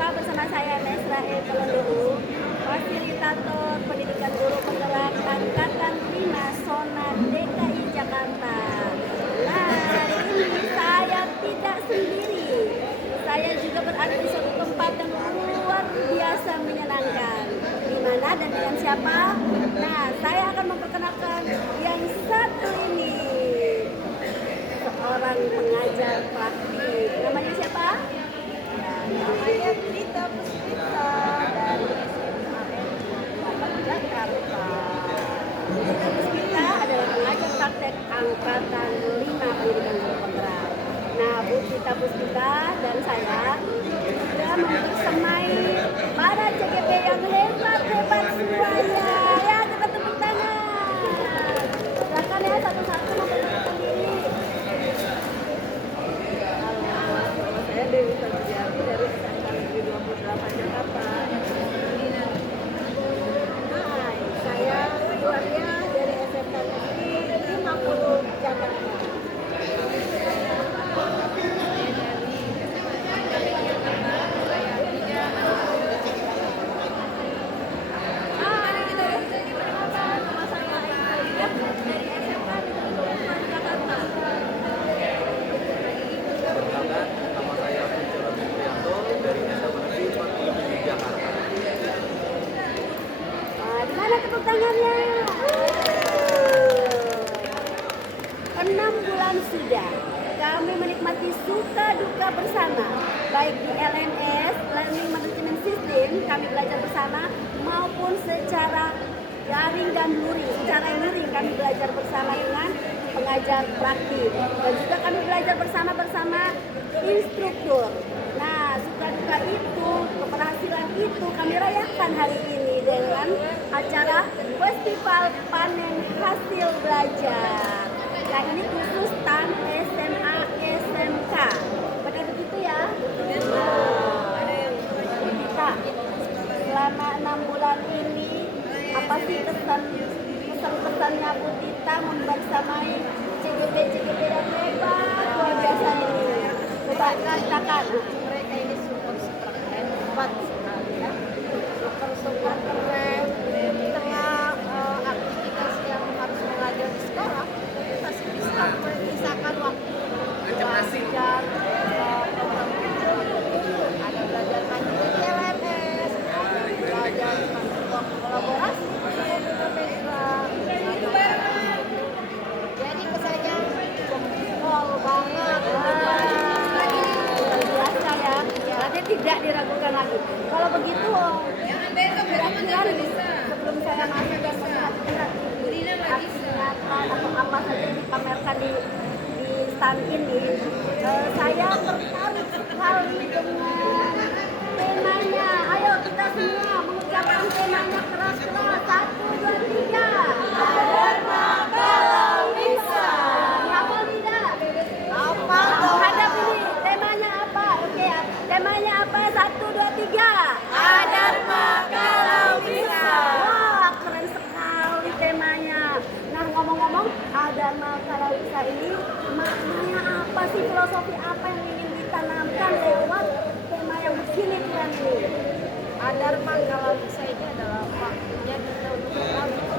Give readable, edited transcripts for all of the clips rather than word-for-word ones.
Jumpa bersama saya Mesra Pelenduru, fasilitator pendidikan guru penggerak angkatan 5 Zona DKI Jakarta. Nah, hari ini saya tidak sendiri. Saya juga berada di suatu tempat yang luar biasa menyenangkan. Di mana dan dengan siapa? Nah, saya akan memperkenalkan yang satu ini. Seorang pengajar praktik. Namanya siapa? Namanya Dita Puspita dari SMAN Jakarta. Dita Puspita adalah pengajar praktek angkatan 5 pendidikan guru penggerak. Nah, Bu Dita Puspita dan saya sudah membersamai para CGP yang hebat-hebat semuanya. Ya, kita tepuk tangan. Silakan ya satu-satu memperkenalkan diri. Nama saya Dewi Sarjati dari SMK Negeri 28 Jakarta. Hai, saya Yulia dari SMK Negeri 50 Jakarta. Perkenalkan, nama saya Puncoro Triprianto dari SMA Negeri 47 Jakarta. Di mana tepuk tangannya? 6 bulan sudah kami menikmati suka duka bersama, baik di LMS Learning Management System kami belajar bersama maupun secara daring dan luring. Secara luring kami belajar bersama dengan pengajar praktik dan juga kami belajar bersama instruktur. Nah, suka duka itu, keberhasilan itu kami rayakan hari ini dengan acara Festival Panen Hasil Belajar. Nah, ini khusus TAN SMA SMK. Benar begitu ya? Nah, kita selama 6 bulan ini apa sih pesan-pesannya Bu Tita membersamai CGP yang hebat luar biasa ini? Coba katakan. Mereka ini super hebat sekali ya. Super keren. Di tengah aktivitas yang harus mengajar di sekolah, tapi masih bisa menyisakan waktu belajar. Ada belajar mandiri di LMS, ada belajar waktu kolaborasi jadi kesannya gempol banget. Luar biasa ya. Berarti tidak diragukan lagi. Kalau begitu, kira-kira sebelum saya masuk dan memperhatikan aksi nyata atau apa saja yang dipamerkan di stand ini, saya tertarik sekali dengan temanya. Ayo kita semua mengucapkan temanya keras-keras. 1, 2, 3. Dharma kalau bisa. Hafal tidak? Apa Hadap ini. Temanya apa? Oke, temanya apa? 1, 2, 3. Dharma kalau bisa. Wah, keren sekali temanya. Nah, ngomong-ngomong, Dharma kalau bisa ini maknanya apa sih? Filosofi apa yang ingin ditanamkan lewat tema yang begini keren ini? Dharma kalau bisa ini adalah waktunya kita untuk belajar.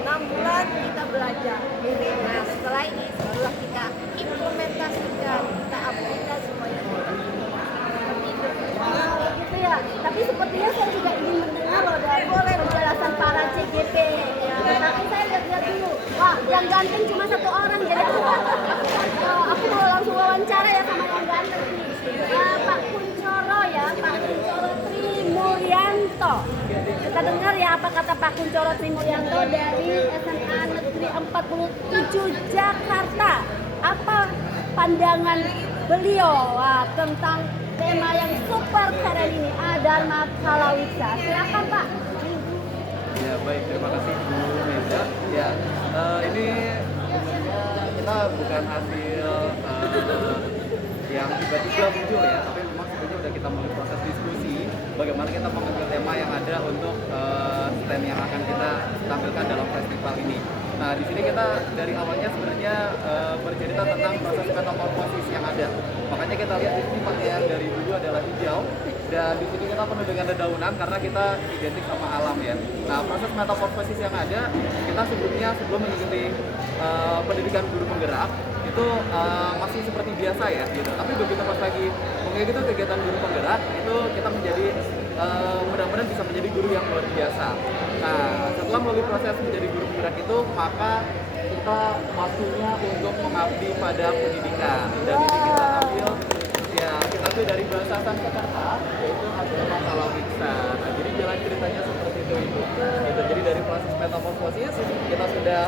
6 bulan kita belajar. Nah, setelah ini barulah kita implementasikan, kita aplikasi semuanya. Gitu ya. Tapi sepertinya saya juga ingin mendengar loh dari penjelasan para CGP. Ya, tapi saya lihat-lihat dulu. Wah, yang ganteng cuma satu orang. Jadi aku mau langsung wawancara ya sama yang ganteng nih. Pak Kuncoro ya, Pak Kuncoro Trimulyanto. Kita dengar ya apa kata Pak Kuncoro Trimulyanto dari SMA Negeri 47 Jakarta. Apa pandangan beliau tentang tema yang super keren ini, Dharma Kalawisa. Silakan Pak. Ya baik, terima kasih Bu Meda. Ya, ini sebenarnya kita bukan hasil yang tiba-tiba muncul ya, tapi memang sebenarnya udah kita mulai proses diskusi bagaimana kita mengambil tema yang ada untuk stand yang akan kita tampilkan dalam festival ini. Nah, di sini kita dari awalnya sebenarnya bercerita tentang proses metamorfosis yang ada. Makanya kita lihat di sini pakaian dari dulu adalah hijau, dan di sini kita penuh dengan dedaunan karena kita identik sama alam ya. Nah, proses metamorfosis yang ada, kita sebelum mengikuti pendidikan guru penggerak itu masih seperti biasa ya gitu. Tapi begitu pas lagi mengikuti kegiatan guru penggerak itu kita menjadi mudah-mudahan bisa menjadi guru yang luar biasa. Nah, setelah melalui proses menjadi guru penggerak itu, maka kita waktunya untuk mengabdi pada pendidikan. Dan ini kita ambil ya, kita tuh dari bahasa Sanskerta yaitu agama Kalawiksa. Nah, jadi jalan ceritanya seperti itu Ibu. Gitu. Jadi dari proses metamorfosis kita sudah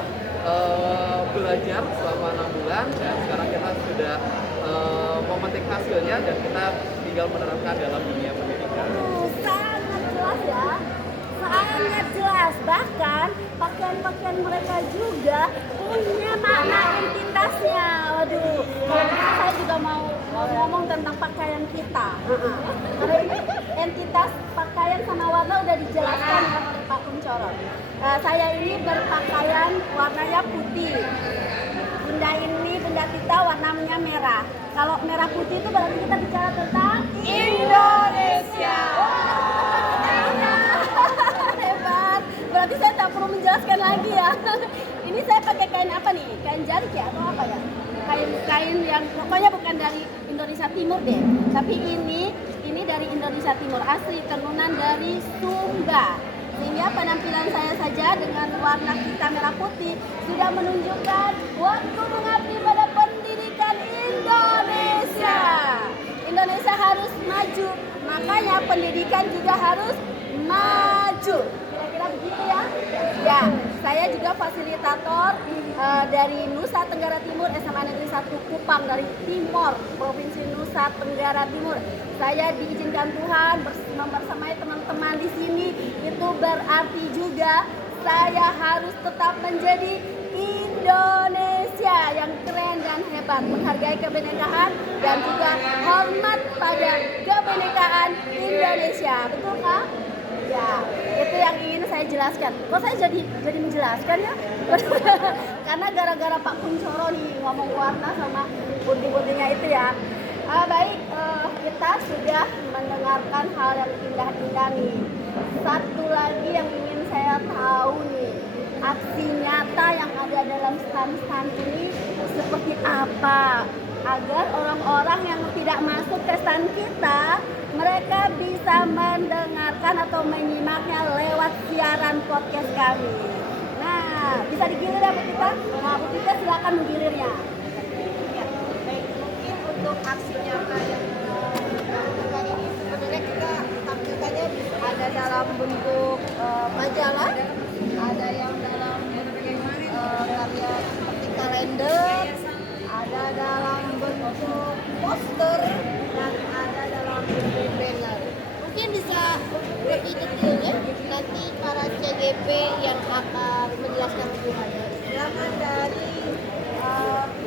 belajar selama 6 bulan dan sekarang kita sudah memetik hasilnya dan kita tinggal menerapkan dalam dunia pendidikan. Sangat jelas ya, sangat jelas. Bahkan pakaian-pakaian mereka juga punya makna entitasnya. Waduh, kalau begitu saya juga mau ngomong tentang pakaian kita. Karena ini entitas pakaian sama warna udah dijelaskan oleh Pak Kuncoro. Saya ini berpakaian warnanya putih. Bunda kita warnanya merah. Kalau merah putih itu berarti kita bicara tentang Indonesia. Hebat. Berarti saya tak perlu menjelaskan lagi ya. Ini saya pakai kain apa nih? Kain jarik ya atau apa ya? Kain yang pokoknya bukan dari Indonesia Timur deh. Tapi ini dari Indonesia Timur, asli tenunan dari Sumba. Sehingga penampilan saya saja dengan warna kita merah putih sudah menunjukkan waktu mengabdi pada pendidikan Indonesia. Indonesia harus maju, makanya pendidikan juga harus maju. Kira-kira begitu ya? Ya, saya juga fasilitator dari Nusa Tenggara Timur, SMA Negeri 1 Kupang dari Timor, Provinsi Nusa Tenggara Timur. Saya diizinkan Tuhan membersamai teman-teman di sini, itu berarti juga saya harus tetap menjadi Indonesia yang keren dan hebat, menghargai kebenekaan dan juga hormat pada kebenekaan Indonesia. Betul kah? Ya, itu yang ingin saya jelaskan. Kok saya jadi menjelaskan ya? Karena gara-gara Pak Kuncoro nih ngomong warna sama putih-putihnya itu ya. Baik, kita sudah mendengarkan hal yang indah-indah nih. Satu lagi yang ingin saya tahu nih, aksi nyata yang ada dalam stand-stand ini seperti apa? Agar orang-orang yang tidak masuk ke stand kita, mereka bisa mendengarkan atau menyimaknya lewat siaran podcast kami. Nah, bisa digilir ya Bu Tita? Nah, Bu Tita silakan menggilirnya. Baik, mungkin untuk aksi nyata yang dilakukan ini sebenarnya kita tampilkannya ada dalam bentuk majalah, ada yang dalam karya seperti kalender, ada dalam bentuk poster, dan ada dalam bentuk banner. Mungkin bisa lebih detailnya nanti para CGP yang akan menjelaskan lebih banyak. Silakan dari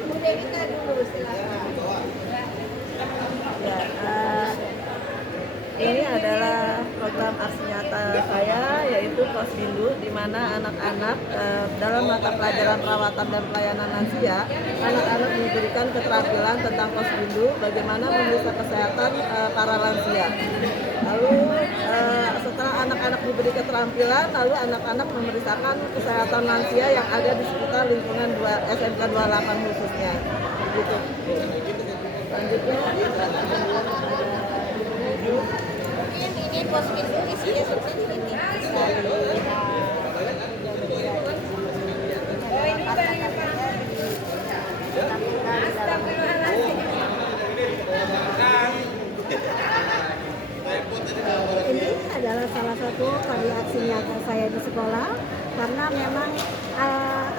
Bu Devita dulu, silakan. Ya, ini adalah program aksi nyata saya, yaitu Posbindu, di mana anak-anak dalam mata pelajaran perawatan dan pelayanan lansia, anak-anak diberikan keterampilan tentang Posbindu, bagaimana memeriksa kesehatan para lansia. Lalu setelah anak-anak diberi keterampilan, lalu anak-anak memeriksakan kesehatan lansia yang ada di sekitar lingkungan SMK 28 khususnya. Begitu. Selanjutnya Mungkin ini Posbindu isinya seperti ini. ini adalah salah satu karya aksi nyata saya di sekolah, karena memang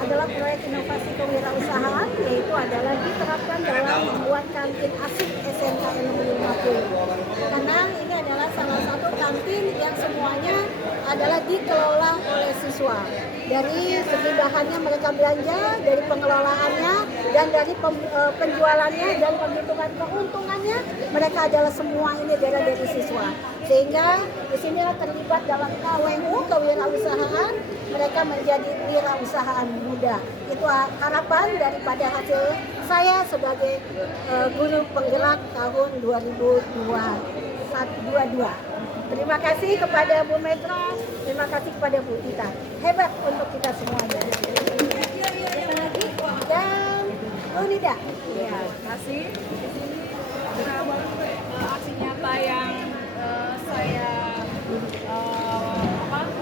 adalah proyek inovasi kewirausahaan, yaitu adalah diterapkan dalam membuat kantin asik SMK Negeri 50. Karena ini adalah salah satu kantin yang semuanya adalah dikelola oleh siswa. Dari segi bahannya mereka belanja, dari pengelolaannya, dan dari penjualannya dan penghitungan keuntungannya, mereka adalah semua ini adalah dari siswa. Sehingga di sini terlibat dalam KWU, kewirausahaan, mereka menjadi wirausahaan muda. Itu harapan daripada hasil saya sebagai guru penggerak tahun 2021. 122. Terima kasih kepada Bu Metra, terima kasih kepada Bu Tita. Hebat untuk kita semuanya. Dan Bu Nida. Ya, kasih. Di sini berawal aksi nyata yang saya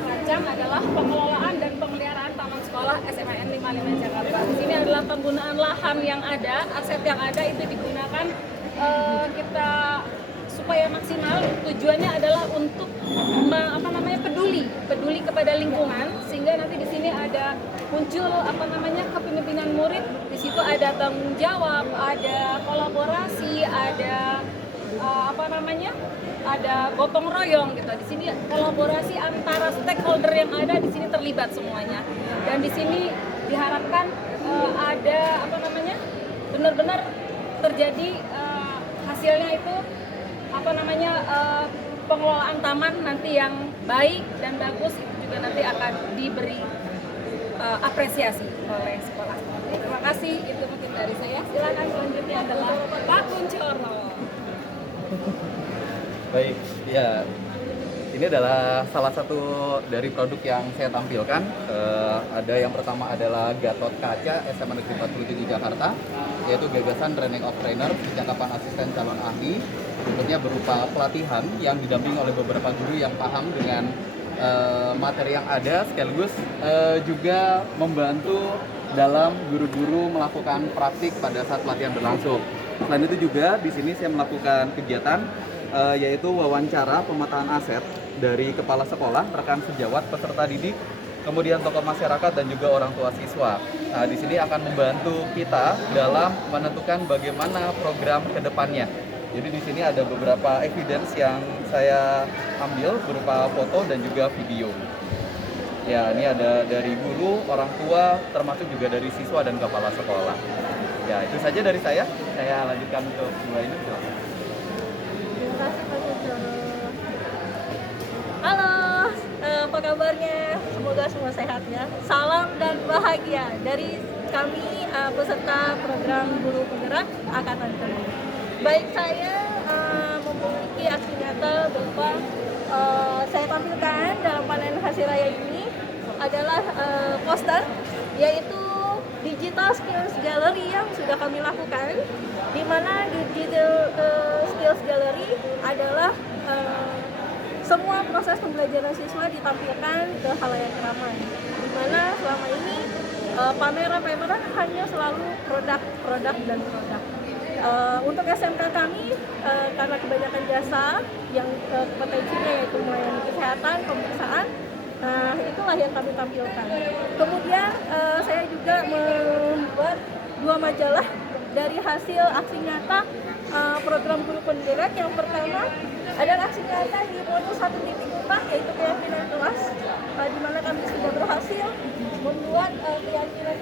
rancang adalah pengelolaan dan pemeliharaan taman sekolah SMAN 55 Jakarta. Di sini adalah penggunaan lahan yang ada, aset yang ada itu digunakan kita supaya maksimal. Tujuannya adalah untuk peduli kepada lingkungan, sehingga nanti di sini ada muncul kepemimpinan murid. Di situ ada tanggung jawab, ada kolaborasi, ada ada gotong royong gitu. Di sini kolaborasi antara stakeholder yang ada di sini terlibat semuanya. Dan di sini diharapkan ada benar-benar terjadi hasilnya itu pengelolaan taman nanti yang baik dan bagus, itu juga nanti akan diberi apresiasi oleh sekolah. Terima kasih, itu mungkin dari saya. Silakan selanjutnya adalah Pak Kuncoro. Baik, ya ini adalah salah satu dari produk yang saya tampilkan. Ada yang pertama adalah Gatot Kaca SMA Negeri 47 Jakarta, yaitu gagasan training of trainer, percakapan asisten calon ahli. Bentuknya berupa pelatihan yang didampingi oleh beberapa guru yang paham dengan materi yang ada, sekaligus juga membantu dalam guru-guru melakukan praktik pada saat pelatihan berlangsung. Selain itu juga di sini saya melakukan kegiatan yaitu wawancara pemetaan aset dari kepala sekolah, rekan sejawat, peserta didik, kemudian tokoh masyarakat dan juga orang tua siswa. Nah, di sini akan membantu kita dalam menentukan bagaimana program ke depannya. Jadi di sini ada beberapa evidence yang saya ambil berupa foto dan juga video. Ya, ini ada dari guru, orang tua, termasuk juga dari siswa dan kepala sekolah. Ya, itu saja dari saya. Saya lanjutkan untuk Bu Ainun. Terima kasih Pak Kuncoro. Halo, apa kabarnya? Semoga semua sehat ya. Salam dan bahagia dari kami peserta program Guru Penggerak Angkatan Kedua. Baik, saya memiliki aksi nyata berupa saya tampilkan dalam panen hasil raya ini adalah poster, yaitu Digital Skills Gallery yang sudah kami lakukan, di mana Digital Skills Gallery adalah semua proses pembelajaran siswa ditampilkan ke khalayak ramai, di mana selama ini pameran hanya selalu produk dan produk. Untuk SMK kami, karena kebanyakan jasa yang kompetensinya yaitu melayani kesehatan, pemeriksaan, itulah yang kami tampilkan. Kemudian saya juga membuat 2 majalah dari hasil aksi nyata program Guru Penggerak. Yang pertama adalah aksi nyata di modul 1.4, yaitu keyakinan kelas, di mana kami sudah berhasil membuat keyakinan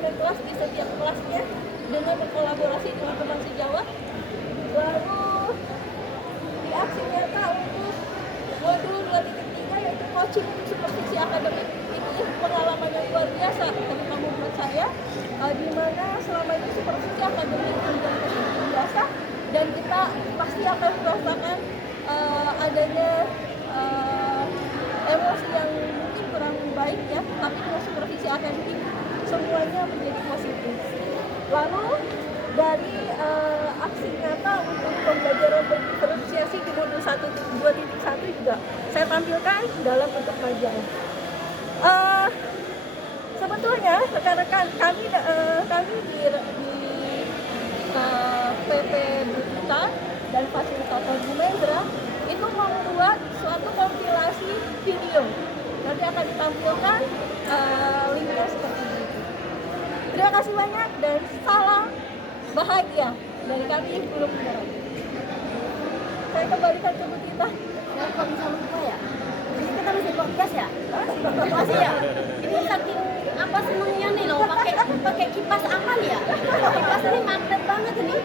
kelas di setiap kelasnya dengan berkolaborasi dengan teman sejawat. Lalu di aksi nyata untuk modul 2.3, yaitu coaching supervisi akademik, ini pengalaman yang luar biasa terutama buat saya, di mana selama ini supervisi akademik menjadi biasa, dan kita pasti akan merasakan adanya emosi yang mungkin kurang baik ya, tapi dengan supervisi akademik semuanya menjadi positif. Lalu dari aksi nyata untuk pembelajaran berdiferensiasi di modul 2.1 juga saya tampilkan dalam bentuk majalah. Sebetulnya rekan-rekan kami di PP Buta dan fasilitator Bu Mendra itu membuat suatu kompilasi video. Nanti akan ditampilkan linknya seperti itu. Terima kasih banyak dan salam bahagia dari kami Guru Penggerak. Saya kembalikan ke Bu Tita. Kok bisa lupa ya? Ini kita masih podcast ya? Masih ya? Ini saking apa senengnya nih loh, pakai kipas aman ya? Kipas ini magnet banget ini.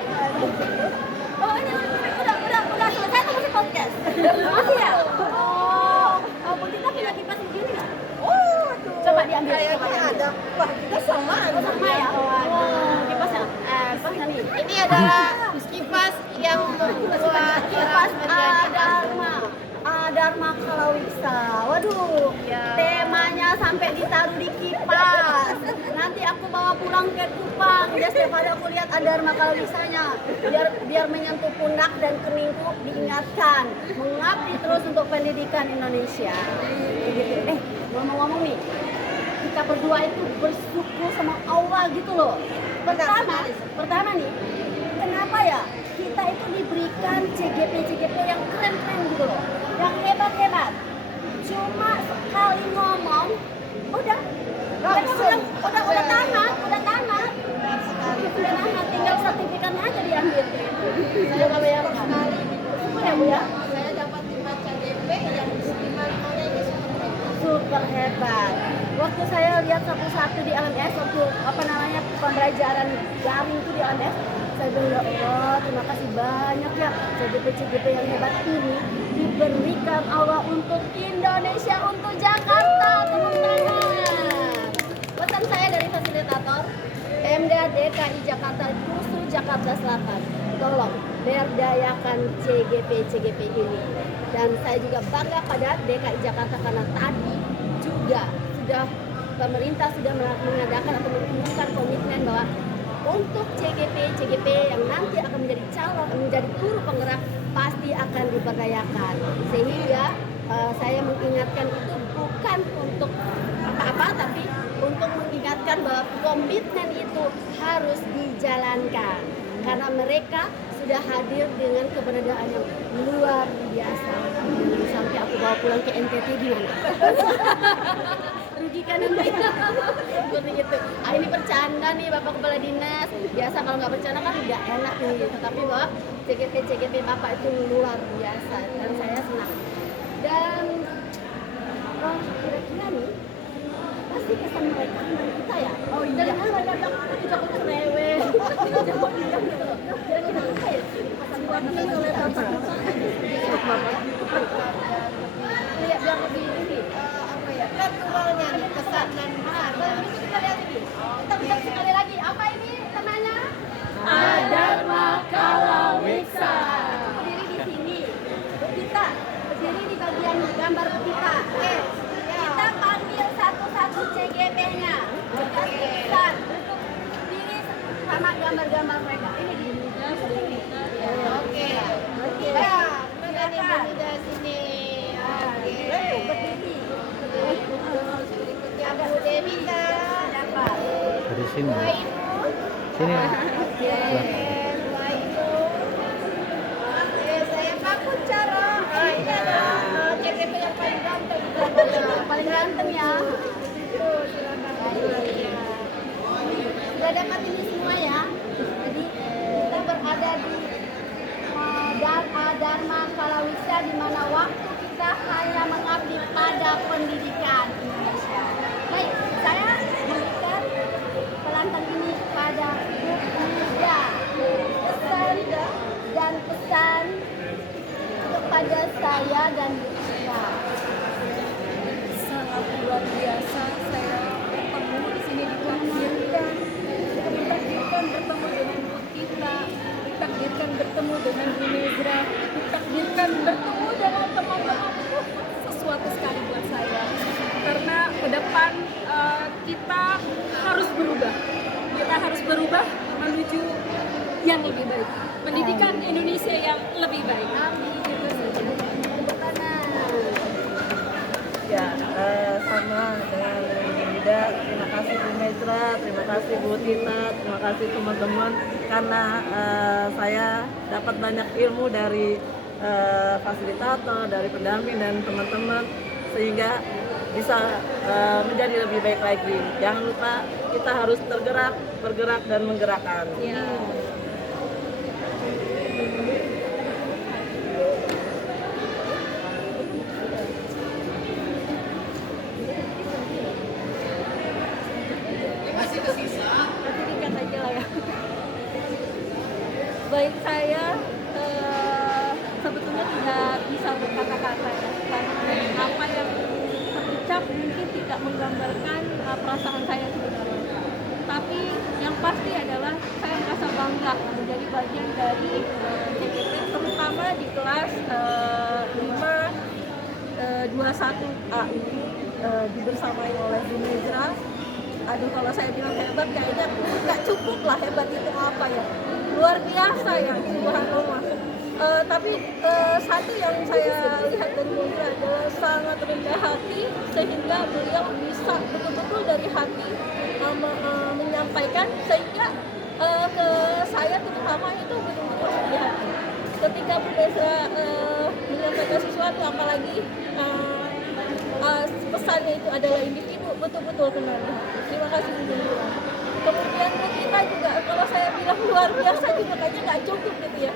Oh ini udah selesai atau masih podcast? Masih ya? Oh, Bu Tita punya kipas begini nggak? Oh, tuh. Coba diambil. Kayaknya ada. Wah, kita sama. Oh, sama ya? Oh, kipasnya? Kipasnya nih. Ini adalah kipas yang membuat Kipas Dharma Kalawiksa. Waduh, temanya sampai ditaruh di kipas. Nanti aku bawa pulang ke Kupang, ya setiap hari aku lihat ada Dharma Kalawiksanya. Biar menyentuh pundak dan keningku, diingatkan mengabdi terus untuk pendidikan Indonesia. Gitu. Ngomong-ngomong nih, kita berdua itu bersyukur sama Allah gitu loh. Pertama nih, kenapa ya kita itu diberikan CGP yang keren-keren gitu loh, yang hebat-hebat. Cuma sekali ngomong, udah tamat. Udah tamat, tinggal sertifikatnya aja diambil. Saya Coba bayangkan. sekali Syukur ya Bu ya. saya dapat 5 CGP yang istimewa ini Super hebat. Waktu saya lihat satu-satu di LMS, waktu pembelajaran daring itu di LMS, saya bilang ya Allah, terima kasih banyak ya CGP yang hebat ini diberikan Allah untuk Indonesia, untuk Jakarta, teman-teman. Pesan saya dari fasilitator Pemda DKI Jakarta, khusus Jakarta Selatan, tolong berdayakan CGP ini. Dan saya juga bangga pada DKI Jakarta karena tadi juga pemerintah sudah mengadakan atau mengumumkan komitmen bahwa untuk CGP yang nanti akan menjadi guru penggerak pasti akan diberdayakan. Sehingga saya mengingatkan itu bukan untuk apa-apa, tapi untuk mengingatkan bahwa komitmen itu harus dijalankan karena mereka sudah hadir dengan keberadaan yang luar biasa. Sampai aku bawa pulang ke NTT gimana? Rugikan nanti. Seperti itu. Ini bercanda nih Bapak Kepala Dinas. Biasa kalau nggak bercanda kan nggak enak nih. Tapi bahwa CGP Bapak itu luar biasa dan saya senang. Dan kira-kira nih pasti kesan mereka dari kita ya. Oh iya. Dan saya datang juga cerewet. Kira-kira kita ya. Diwakili oleh Bapak. Biar lebih ini. virtualnya nih kesan dan Kita lihat ini. Kita bisa sekali lagi. Apa ini namanya? Dharma Kalawiksa. Berdiri di sini. Kita berdiri di bagian gambar kita. Kita panggil satu-satu CGP-nya. Pesan untuk diri sama gambar-gambar mereka. Ini di Oke. Ya, Mana nih silakan. Bu dari sini? Oke. Berdiri. Berikutnya Bu Devita. Dapat. Dari sini. Bu Ainul. Sini. Oke. Bu Ainul. Oke, saya Pak Kuncoro. Ini adalah CGP yang paling ganteng. Paling ganteng ya. Itu silakan. Sudah dapat ini semua ya. Jadi kita berada di Dharma Kalawiksa di mana waktu kita hanya mengabdi pada pendidikan Indonesia. Baik, saya memberikan pelantang ini pada Bu Nida. Pesan kepada saya dan Bu Nida. Sangat luar biasa, saya bertemu di sini ditakdirkan bertemu dengan Bu Tita, ditakdirkan bertemu dengan Bu Nezra, ditakdirkan bertemu dengan teman-teman. Sesuatu sekali buat saya karena ke depan kita harus berubah menuju yang lebih baik, pendidikan Indonesia yang lebih baik. Ya, sama dengan Bu Nida. Terima kasih Bu Nezra, terima kasih Bu Tita, terima kasih teman-teman karena saya dapat banyak ilmu dari fasilitator, dari pendamping dan teman-teman sehingga bisa menjadi lebih baik lagi. Jangan lupa kita harus bergerak dan menggerakkan. Baik, saya sebetulnya tidak bisa berkata-kata ya, karena apa yang terucap mungkin tidak menggambarkan perasaan saya sebenarnya. Tapi yang pasti adalah saya merasa bangga menjadi bagian dari CGP, terutama di kelas 5 21A ini dibersamai oleh Bu Mezra. Aduh, kalau saya bilang hebat kayaknya nggak cukup lah, hebat itu apa ya, luar biasa ya Tuhan Allah. Tapi satu yang saya lihat dari beliau adalah sangat rendah hati, sehingga beliau bisa betul-betul dari hati menyampaikan, sehingga ke saya terutama itu betul-betul dari hati. Ketika Bu Mezra menyampaikan sesuatu, apalagi pesannya itu adalah individu, betul-betul kena di hati. Terima kasih Bu Mezra. Kemudian kita juga, kalau saya bilang luar biasa juga kayaknya nggak cukup gitu ya.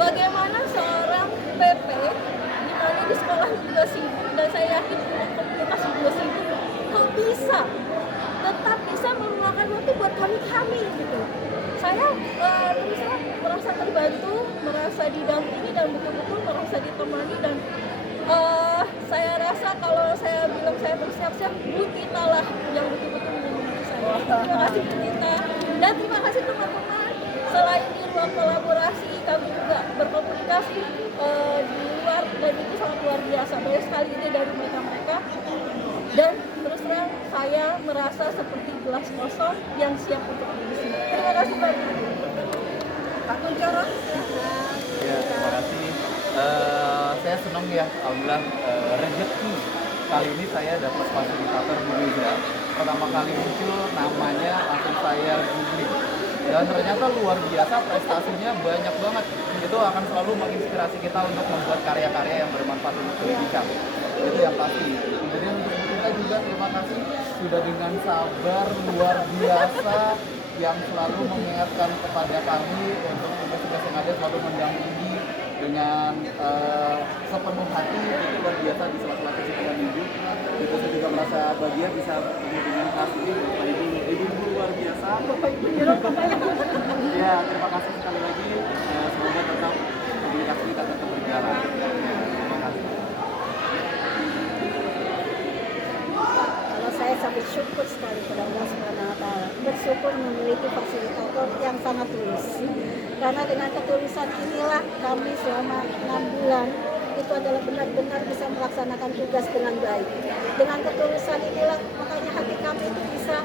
Bagaimana seorang PP di mana di sekolah juga sibuk, dan saya yakin komunitas juga sibuk, kok bisa tetap bisa meluangkan waktu buat kami gitu. Saya terus merasa terbantu, merasa didampingi, dan betul-betul merasa ditemani. Dan saya rasa kalau saya bilang saya bersiap-siap, Bu Tita lah yang betul-betul menemani saya. Terima kasih Bu Tita, dan terima kasih teman-teman. Selain di ruang kolaborasi, kami juga berkomunikasi di luar, dan itu sangat luar biasa. Banyak sekali ide dari mereka-mereka, dan terus terang saya merasa seperti gelas kosong yang siap untuk diisi. Terima kasih banyak. Pak Kuncoro. Ya, terima kasih. Saya senang ya, alhamdulillah, rezeki kali ini saya dapat fasilitator Bu Mezra. Pertama kali muncul namanya, langsung saya googling, dan ternyata luar biasa, prestasinya banyak banget. Itu akan selalu menginspirasi kita untuk membuat karya-karya yang bermanfaat untuk pendidikan. Itu yang pasti. Kemudian untuk kita juga terima kasih sudah dengan sabar luar biasa yang selalu mengingatkan kepada kami untuk tugas-tugas yang ada, selalu mendampingi dengan sepenuh hati. Itu luar biasa di sela-sela kesibukan minggu. Itu saya juga merasa bahagia bisa dengan kasih Bapak Ibu luar biasa. Ya, terima kasih sekali lagi. Semoga tetap komunikasi kita tetap berjalan. Ya, terima kasih. Kalau saya sangat syukur sekali kepada Allah Subhanahu wa Ta'ala, bersyukur memiliki fasilitator yang sangat tulus. Karena dengan ketulusan inilah kami selama 6 bulan itu adalah benar-benar bisa melaksanakan tugas dengan baik. Dengan ketulusan inilah makanya hati kami itu bisa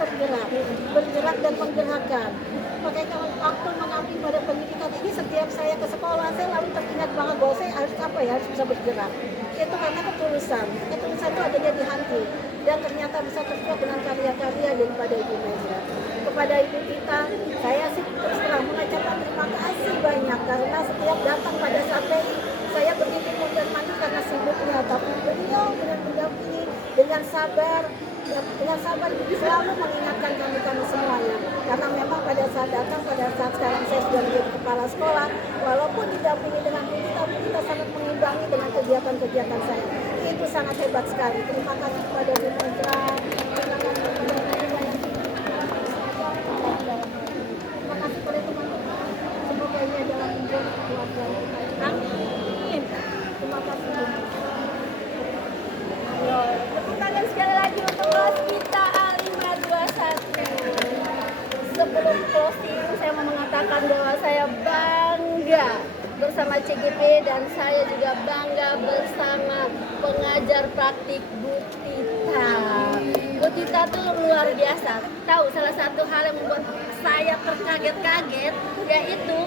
bergerak dan menggerakkan. Makanya kalau waktu mengabdi pada pendidikan ini, setiap saya ke sekolah, saya lalu teringat banget bahwa saya harus harus bisa bergerak. Itu karena ketulusan. Ketulusan itu adanya di hati, dan ternyata bisa terkuat dengan karya-karya daripada Ibu Mezra. Kepada Ibu Tita, saya sih terus terang mengucapkan terima kasih banyak, karena setiap datang pada saat ini saya berdiri mundur mandi karena sibuknya, tapi beliau dengan mendampingi dengan sabar selalu mengingatkan kami semuanya. Karena memang pada saat datang, pada saat sekarang saya sudah menjadi kepala sekolah, walaupun didampingi dengan kita sangat mengimbangi dengan kegiatan-kegiatan saya. Itu sangat hebat sekali. Terima kasih kepada Bu Mezra. Terima kasih kepada terima kasih kepada teman-teman. Semoga ini adalah menjadi keluarga. Amin. Terima kasih. Tepuk tangan sekali lagi untuk kelas kita A521. Sebelum closing, saya mau mengatakan bahwa saya bangga bersama CGP, dan saya juga bangga bersama pengajar praktik Bu Tita. Bu Tita tuh luar biasa. Tahu salah satu hal yang membuat saya terkaget-kaget, yaitu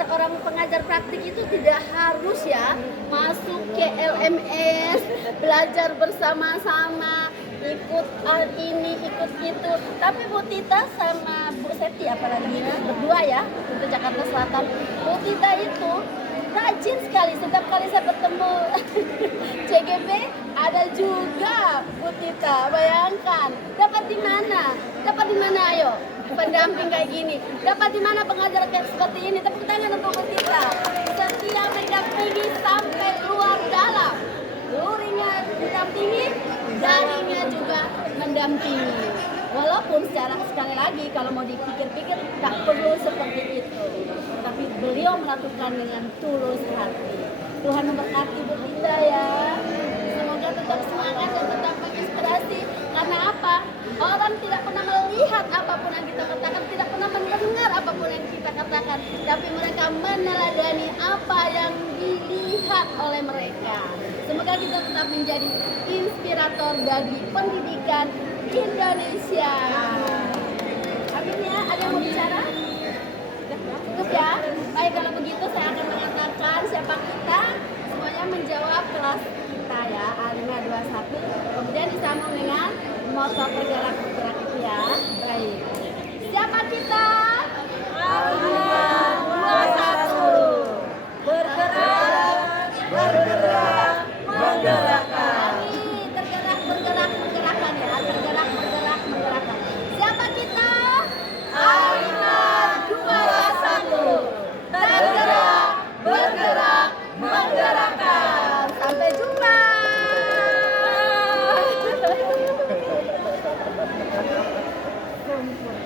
seorang pengajar praktik itu tidak harus ya masuk ke LMS, belajar bersama-sama, ikut ini, ikut itu. Tapi Bu Tita sama Bu Seti, apalagi berdua ya, untuk Jakarta Selatan, Bu Tita itu rajin sekali. Setiap kali saya bertemu CGP, ada juga Bu Tita. Bayangkan, dapat di mana? Dapat di mana, ayo? Pendamping kayak gini. Dapat di mana pengajar kayak seperti ini? Tepuk tangan untuk Bu Tita. Setia mendampingi sampai keluar dalam. Luringnya mendampingi, daringnya juga mendampingi. Walaupun secara sekali lagi kalau mau dipikir-pikir tak perlu seperti itu, tapi beliau melakukan dengan tulus hati. Tuhan memberkati Bu Tita ya. Semoga tetap semangat dan tetap menginspirasi. Karena apa? Orang tidak pernah melihat apapun yang kita katakan, tidak pernah mendengar apapun yang kita katakan, tapi mereka meneladani apa yang dilihat oleh mereka. Semoga kita tetap menjadi inspirator bagi pendidikan Indonesia. Amin ya, ada yang mau bicara? Cukup ya? Baik, kalau begitu saya akan mengatakan siapa kita. Semuanya menjawab kelas kita ya, A521. Kemudian disambung dengan motor pergerakan